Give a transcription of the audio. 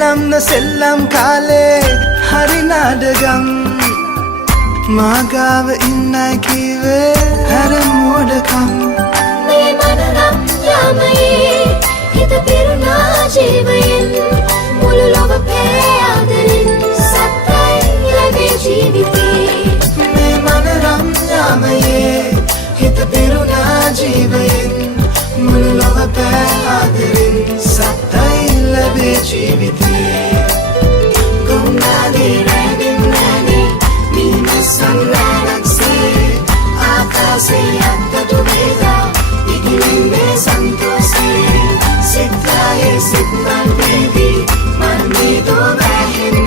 සෙල්ලම් කාලේ හරි නාඩගම් මාගාව ඉන්නයි කිවේ හැර මෝඩකම් මේ මනරම් යාමයේ හිත පිරුණා ජීවයෙන් මුළු ලොව පෑ ආදරෙන් සත්‍යයි ලැබේ ජීවිතේ මේ මනරම් යාමයේ හිත පිරුණා ජීවයෙන් මුළු ලොව පෑ ආදරෙන් සත්‍යයි ලැබේ ජීවිතේ ගුණාදී රැඳින්නේ මීමේ සංලානක්සේ ආකාශේ අත්තට වේදා ඉගිලෙන්නේ සන්තෝෂේ සිතායේ සිත්මන් වේවි මන්නේ දෝ වැහෙන